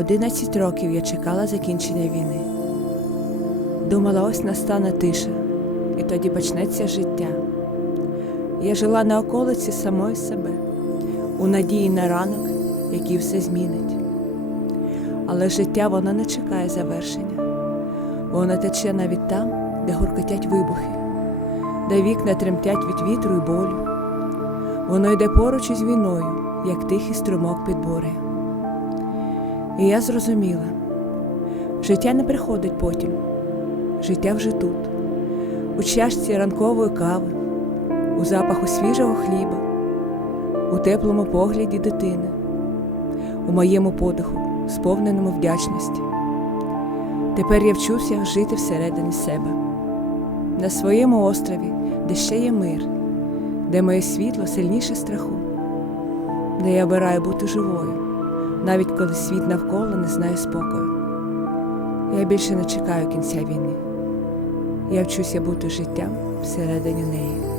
Одинадцять років я чекала закінчення війни. Думала, ось настане тиша, і тоді почнеться життя. Я жила на околиці самої себе, у надії на ранок, який все змінить. Але життя воно не чекає завершення. Воно тече навіть там, де гуркотять вибухи, де вікна тремтять від вітру і болю. Воно йде поруч із війною, як тихий струмок під бурею. І я зрозуміла, життя не приходить потім, життя вже тут, у чашці ранкової кави, у запаху свіжого хліба, у теплому погляді дитини, у моєму подиху, сповненому вдячності. Тепер я вчуся жити всередині себе, на своєму острові, де ще є мир, де моє світло сильніше страху, де я обираю бути живою, навіть коли світ навколо не знає спокою. Я більше не чекаю кінця війни. Я вчуся бути життям всередині неї.